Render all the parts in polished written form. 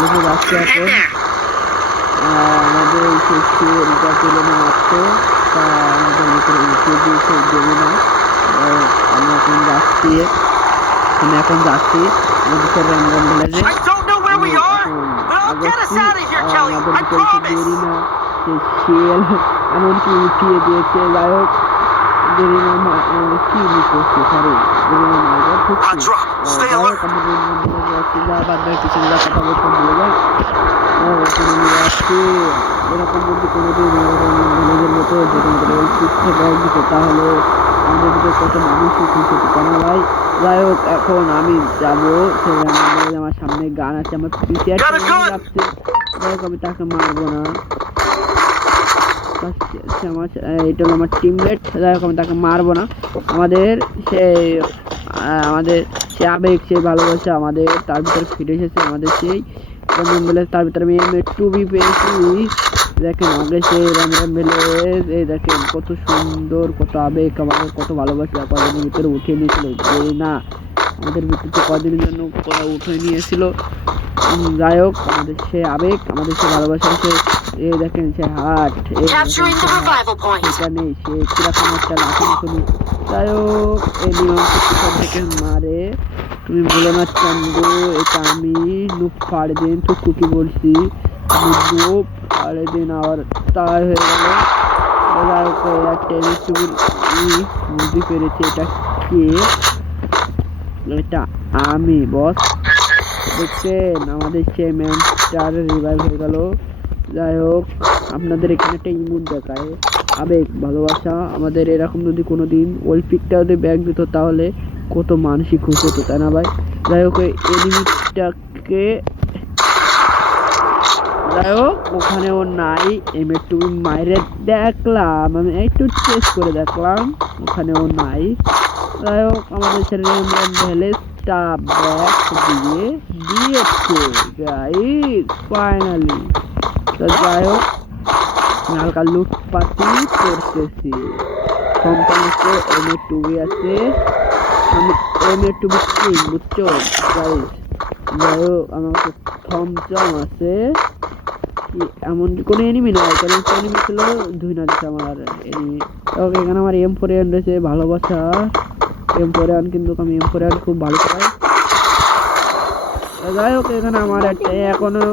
ভুলে যাচ্ছে এখন আমাদের এটা তুলে মাত্র তা আমাদের ভিতরে উঠে দিয়েছে দেবে না। আমি এখন যাচ্ছি আমাদের র্যান্ডম ভিলেজে দেরি না সে শিয়াল এমনকি উঠিয়ে দিয়েছে। যাই হোক দেরি না কি করছে সরি কথা বলতে ভুলে যায় এরকম যদি কোনোদিন ভিলেজের মতো দিত তাহলে আমাদের ভিতরে কত মানুষই খুশি হতো কেন ভাই। যাই হোক এখন আমি যাবো আমার সামনে গান আছে আমার পিছিয়ে যাচ্ছে। যাই হোক আমি তাকে মারবো না এটা হলো আমার টিমমেট। যাই হোক আমি তাকে মারবো না। আমাদের সে আবেগ সেই ভালোবাসা আমাদের তার ভিতরে ফিরে এসেছে। আমাদের সেই তার ভিতরে আমি M2B পেয়েছি। দেখেন আগে সেই র্যান্ডম ভিলেজ এই দেখেন কত সুন্দর কত আবেগ আমাদের কত ভালোবাসা কদিনের ভিতরে উঠিয়ে নিয়েছিল না আমাদের ভিতরে কদিনের জন্য উঠে নিয়েছিল। যাই হোক আমাদের সে আবেগ আমাদের সে ভালোবাসা সে এই দেখেন সে হাট সেটা নেই সে কিরকম একটা লাঠি মতনই। যাই হোক এই নিয়ম থেকে মারে তুমি বলো না চান্দু এটা আমি নুপ ফাড়ে দিন টুকটুকি বলছি নুপ ফাড়ে দিন আবার তাই হয়ে গেল। যাই হোক বুঝতে পেরেছি এটা কে এটা আমি বস দেখছেন আমাদের সে ম্যানটার রিভাইভ হয়ে গেল। যাই হোক আপনাদের এখানে একটা ইমোট দেখায় আবেগ ভালোবাসা আমাদের এরকম যদি কোনো দিন ওই পিকটা যদি ব্যাগ দিত তাহলে কত মানুষই খুশি হতো তাই না ভাই। যাই হোক এনিমিটাকে যাই হোক ওখানেও নাই M2 মাইরে দেখলাম আমি একটু চেস করে দেখলাম ওখানেও নাই। যাই হোক আমাদের ছেলেরা ভ্যালেজটা ব্যাক দিয়ে দিয়েছে গাইস ফাইনালি। তো যাই হোক হালকা লুটপাটি করতেছি কোম্পানিতে M2B আছে আমি M2B কিং বুঝছো গাইস। যাই হোক আমাকে থমচম আছে কি এমনকি কোনো এনিমি নয় কারণ এনিমি ছিল ধুই না দিচ্ছে আমার এনিমি। ওকে এখানে আমার M4A রয়েছে ভালোবাসা M4A কিন্তু আমি M4A খুব ভালো পাই। যাই হোক এখানে আমার একটা এখনো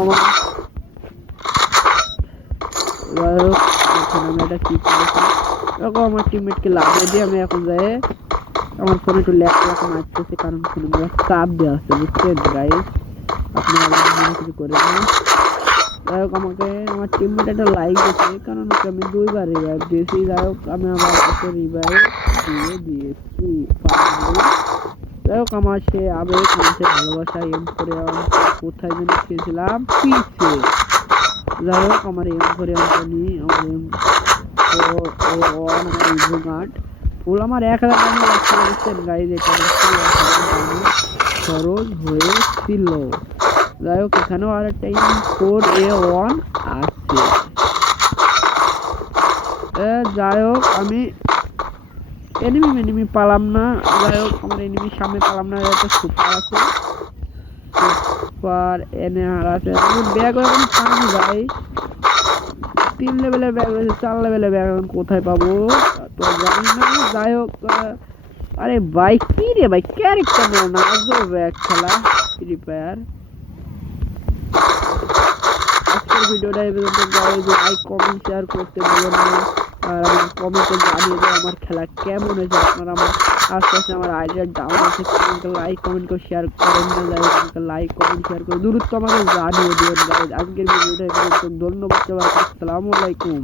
আমার যাই হোক এখানে আমি একটা কি করেছি দেখো আমার টিমমেটকে লাগিয়ে দিয়ে আমি এখন যাই আমার ফোনে একটু ল্যাগ মারতেছে কারণ ফোনে চাপ দেওয়া আছে বুঝছেন গাইস আপনি মনে কিছু করে না। যাই হোক আমাকে আমার টিমমেট একটা লাইক দিয়েছে কারণ ওকে আমি 2বার রিভাইভ দিয়েছি। যাই হোক আমি আবার ওকে রিভাইভ দিয়ে দিয়েছি। যাই হোক আমার সে আবেগ মানুষের ভালোবাসা M4A কোথায় যেন খেয়েছিলাম পিছে। যাই হোক আমার M4A নিয়ে আমার M4A1 আমার ইভোগাট ফুল আমার 1000 টাকা লাগছে বুঝছেন গাইজ এটা খরচ হয়েছিল। যাই হোক এখানেও আর একটা M4A1 আছে। যাই হোক আমি এনিমি পালাম না। যাই হোক আমার এনিমির সামনে পালাম না একটা সুপার আছে সুপার এনে আর আছে ব্যাগ এখন পাবো ভাই 3 লেভেলের ব্যাগ রয়েছে 4 লেভেলের ব্যাগ এখন কোথায় পাবো তো জানি না। যাই হোক আরে ভাই কি রে ভাই ক্যারেক্টার না আজও ব্যাগ খেলা ফ্রি ফায়ার। আজকের ভিডিওটা এই পর্যন্ত গাইজ লাইক কমেন্ট শেয়ার করতে ভুলবেন না আর আমার কমেন্টে জানিয়ে দেয় আমার খেলা কেমন হয়েছে। আপনারা আমার আস্তে আমার আইডিয়া ডাউন আছে লাইক কমেন্ট করে শেয়ার করেন না। যাই হোক লাইক কমেন্ট শেয়ার করে দূরত্ব আমাকে জানিয়ে দিবেন গাইজ। আজকের ভিডিওটা এই পর্যন্ত ধন্যবাদ সবাইকে আসসালামু আলাইকুম।